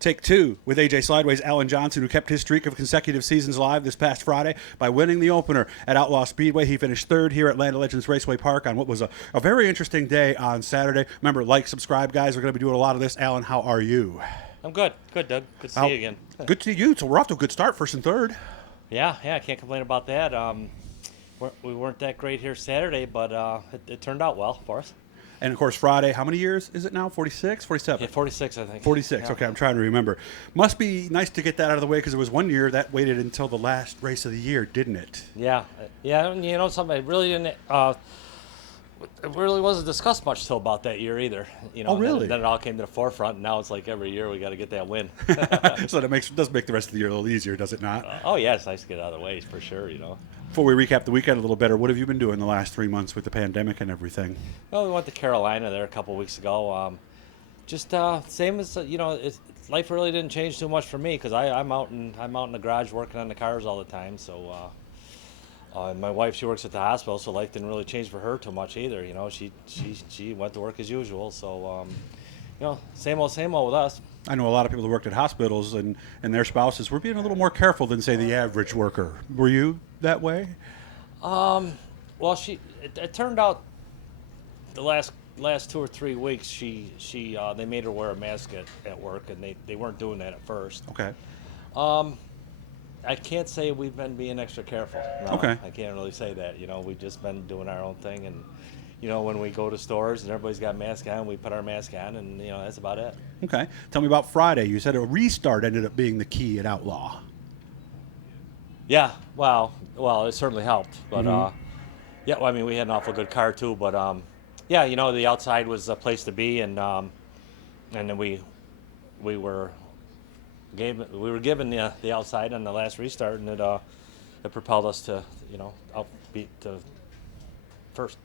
Take two with AJ Slideways Alan Johnson, who kept his streak of consecutive seasons alive this past Friday by winning the opener at Outlaw Speedway. He finished third here at Land of Legends Raceway Park on what was a very interesting day on Saturday. Remember, like, subscribe, guys. We're going to be doing a lot of this. Alan, how are you? I'm good. Good, Doug. Good to see you again. Good to see you. So we're off to a good start, first and third. Yeah, I can't complain about that. We weren't that great here Saturday, but it turned out well for us. And, of course, Friday, how many years is it now? 46? 47? Yeah, 46, I think. 46. Yeah. Okay, I'm trying to remember. Must be nice to get that out of the way because it was one year that waited until the last race of the year, didn't it? Yeah. And you know, something I really didn't. It really wasn't discussed much till about that year either. You know, Oh, really? Then it all came to the forefront, and now it's like every year we got to get that win. So that does make the rest of the year a little easier, does it not? Oh yeah, it's nice to get it out of the way for sure. You know. Before we recap the weekend a little better, what have you been doing the last 3 months with the pandemic and everything? Well, we went to Carolina there a couple weeks ago. Just same as you know, life really didn't change too much for me because I'm out in the garage working on the cars all the time. So and my wife, she works at the hospital, so life didn't really change for her too much either. You know, she went to work as usual. So you know, same old with us. I know a lot of people who worked at hospitals and their spouses were being a little more careful than, say, the average worker. Were you that way? Well, it turned out the last 2 or 3 weeks they made her wear a mask at work, and they weren't doing that at first. Okay. I can't say we've been being extra careful. No, Okay. I can't really say that. You know, we've just been doing our own thing, and you know, when we go to stores and everybody's got masks on, we put our mask on, and you know, that's about it. Okay. Tell me about Friday. You said a restart ended up being the key at Outlaw. Yeah, well, it certainly helped, but yeah, well, I mean, we had an awful good car too, but yeah, you know, the outside was a place to be, and then we were given the outside on the last restart, and it propelled us to, you know, outbeat the first.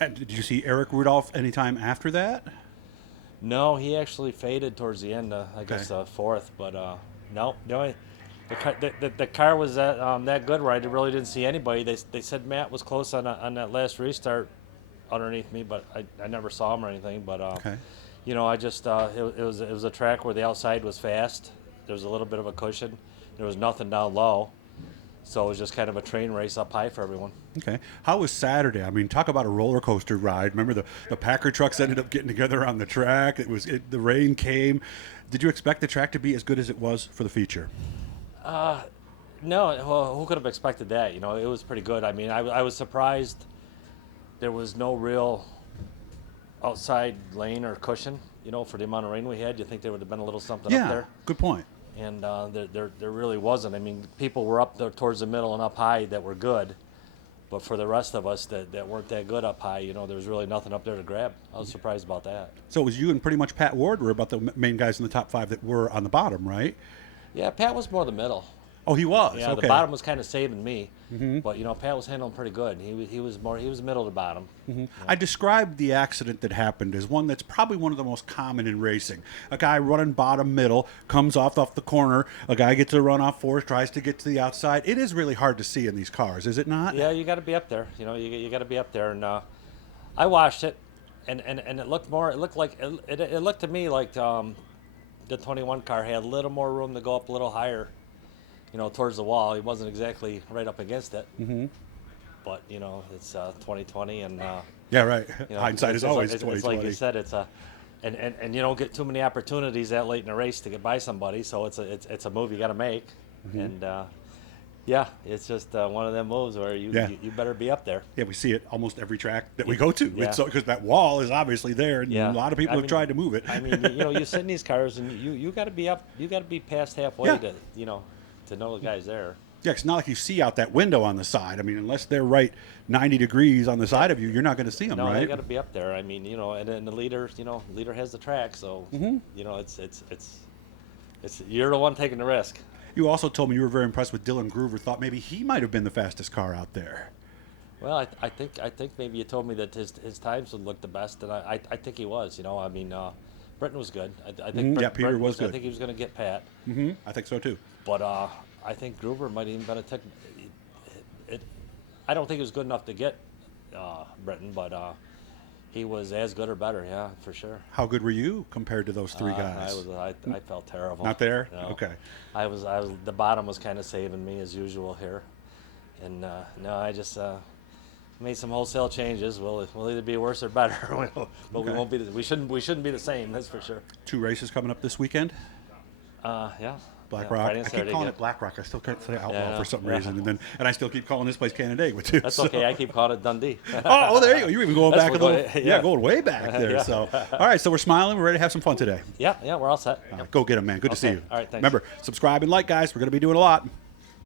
And did you see Eric Rudolph anytime after that? No, he actually faded towards the end, I guess fourth, but no, the car was that good where I really didn't see anybody. They said Matt was close on that last restart underneath me, but I never saw him or anything. But you know, I just it was a track where the outside was fast. There was a little bit of a cushion. There was nothing down low, so it was just kind of a train race up high for everyone. Okay. How was Saturday? I mean, talk about a roller coaster ride. Remember the Packer trucks ended up getting together on the track. The rain came. Did you expect the track to be as good as it was for the feature? No. Well, who could have expected that? You know, it was pretty good. I mean, I was surprised there was no real outside lane or cushion. You know, for the amount of rain we had, you think there would have been a little something up there? Yeah, good point. And there really wasn't. I mean, people were up there towards the middle and up high that were good, but for the rest of us that weren't that good up high, you know, there was really nothing up there to grab. I was surprised about that. So it was you and pretty much Pat Ward were about the main guys in the top five that were on the bottom, right? Yeah, Pat was more the middle. Oh, he was? Yeah, okay. The bottom was kind of saving me, but you know, Pat was handling pretty good. He was middle to bottom. Yeah. I described the accident that happened as one that's probably one of the most common in racing. A guy running bottom middle comes off the corner. A guy gets a run off fourth, tries to get to the outside. It is really hard to see in these cars, is it not? Yeah, you got to be up there. You know, you got to be up there. And I watched it, and it looked to me like the 21 car had a little more room to go up a little higher. You know, towards the wall. He wasn't exactly right up against it. But, you know, it's 2020 and... yeah, right. You know, Hindsight is always 2020. It's like you said, it's a... And you don't get too many opportunities that late in a race to get by somebody, so it's a move you got to make. And, yeah, it's just one of them moves where you better be up there. Yeah, we see it almost every track that we go to. Yeah. Because that wall is obviously there, and a lot of people have tried to move it. I mean, you know, you sit in these cars, and you got to be up. You got to be past halfway to, you know, to know the guy's there. Yeah, it's not like you see out that window on the side. I mean, unless they're right 90 degrees on the side of you, you're not going to see them, right? No, you got to be up there. I mean, you know, and then the leader has the track, so you know, it's you're the one taking the risk. You also told me you were very impressed with Dylan Groover. Thought maybe he might have been the fastest car out there. Well, I think maybe you told me that his times would look the best, and I think he was. You know, I mean, Britton was good. I think Peter was good. I think he was going to get Pat. I think so too. But I think Groover might even been a tech. I don't think he was good enough to get Britton, but he was as good or better. Yeah, for sure. How good were you compared to those three guys? I felt terrible. Not there? No. Okay. I was the bottom was kind of saving me as usual here, and no, I just made some wholesale changes. We'll either be worse or better, but we won't be. We shouldn't be the same. That's for sure. 2 races coming up this weekend. Yeah. Black Yeah, Rock. Friday I and keep Saturday calling again. it Black Rock. I still can't say Outlaw Yeah, for some yeah. reason, and I still keep calling this place Canandaigua too. That's so. okay. I keep calling it Dundee. Oh, there you go. You're even going That's back a what- little. yeah. Going way back there. Yeah. So, all right. So we're smiling. We're ready to have some fun today. Yeah, we're all set. All right, go get them, man. Good to see Okay. you. All right, thanks. Remember, subscribe and like, guys. We're going to be doing a lot.